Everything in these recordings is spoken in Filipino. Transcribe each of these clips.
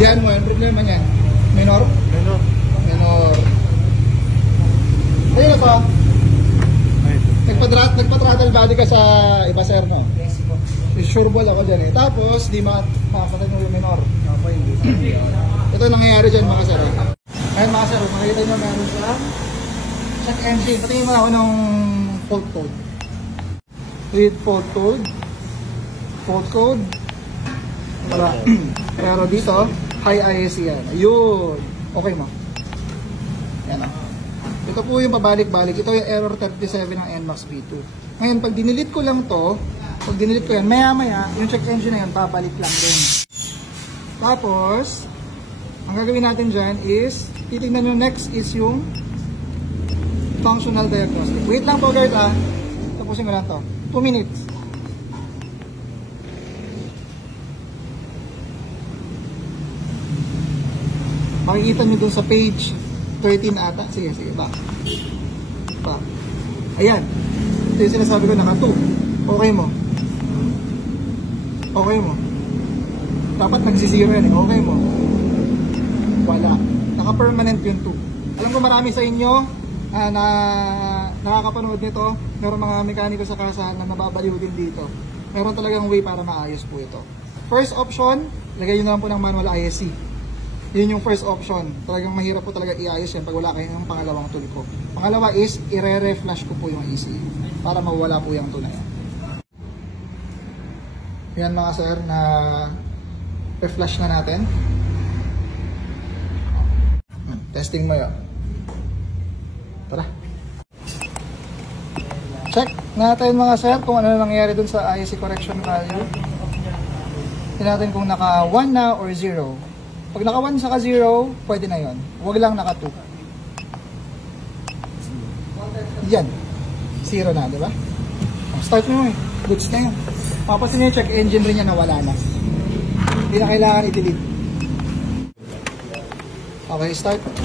Yan mo, yung problema niyan. Minor? Ano? Minor. Ayun na pa. Ay, Nagpa-throttle nagpa body ka sa iba sir mo. Yes po. Sure ball ako dyan eh. Tapos, di ma makakatay mo yung minor. Ako hindi. Ito nangyayari dyan mga sir. ah. Ayun mga sir, makikita nyo meron siya. Check engine. Patingin mo na ako ng fault code. Read fault code. Fault code. Wala. Pero dito, high yan. Ayun. Okay mo. Yan ah. Ito po yung pabalik-balik. Ito yung error 37 ng NMAX V2. Ngayon, pag dinilit ko lang to, pag dinilit ko yan, maya-maya, yung check engine na yun, babalik lang din. Tapos, ang gagawin natin dyan is, titignan nyo next is yung functional diagnostic. Wait lang po guys ah. Tapusin ko lang to. 2 minutes. Makikita nyo dun sa page 13 ata. Sige, sige, ba. Ba. Ayan. Ito yung sinasabi ko, naka 2. Okay mo. Okay mo. Dapat nagsisiro yan eh. Okay mo. Wala. Naka-permanent yung 2. Alam ko marami sa inyo ah, na nakakapanood nito. Meron mga mekaniko sa kasahan na nababaliw din dito. Meron talagang way para maayos po ito. First option, lagay nyo na lang po ng manual ISC. Yun yung first option. Talagang mahirap po talaga iayos yan pag wala kayo ng pangalawang tool ko. Pangalawa is, ire-reflash ko po yung ECU para mawala po yung tool na yan. Yan mga sir na reflash na natin. Hmm, Testing mo yun. Tara. Check natin mga sir kung ano na nangyari dun sa IC correction value. Tingnan natin kung naka 1 na or 0. Pag naka 1 saka 0, pwede na yon. Huwag lang naka 2. Yan. 0 na, di ba? Oh, Start mo eh. Goods na yun. Papasin niya check engine rin niya na wala na. Hindi na kailangan i-delete. Okay, start. Hmm,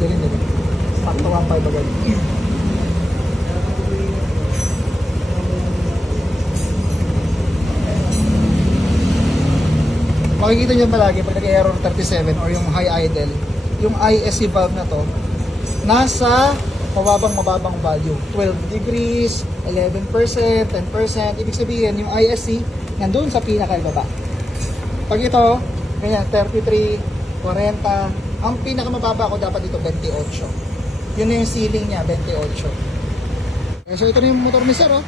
Galing, galing. Sakto 1.5 agad. Makikita niyo palagi pag nag-error 37 or yung high idle, yung ISC valve na to, nasa mababang mababang value. 12 degrees, 11%, 10%. Ibig sabihin, yung ISC nandun sa pinakaibaba. Pag ito, ganyan, 33, 40, ang pinakamababa ko dapat dito 28. Yun na yung ceiling niya, 28. Okay, so ito na yung motor ni sir, oh.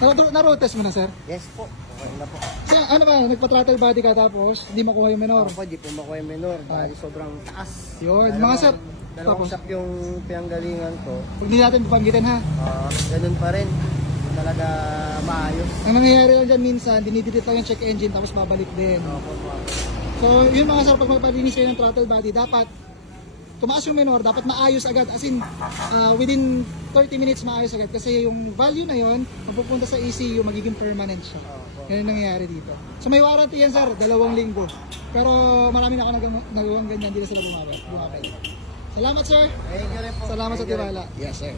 Naro- Naro test mo na, sir? Yes po. Okay na po. So, ano ba, nagpa-throttle body ka tapos, hindi makuha yung minor. Ako po, di po makuha yung minor. Dahil sobrang taas. Yun, mga sir. Dalawang Tapos, shop yung pinanggalingan ko. huwag din natin babanggitin ha. Ah, ganun pa rin. Hindi Talaga maayos. Ang nangyayari lang dyan minsan, dinidelete lang yung check engine tapos babalik din. Opo po. So, yun mga sir, pag magpalinis kayo ng throttle body, dapat tumaas yung minor, dapat maayos agad. As in, ah, within 30 minutes maayos agad. Kasi yung value na yun, mapupunta sa ECU, magiging permanent siya. Yan yung nangyayari dito. So may warranty yan sir, dalawang linggo. Pero marami na ako nag- nagawang ganyan, hindi na sila bumabay. Salamat sir! Salamat sa tiwala. Yes sir.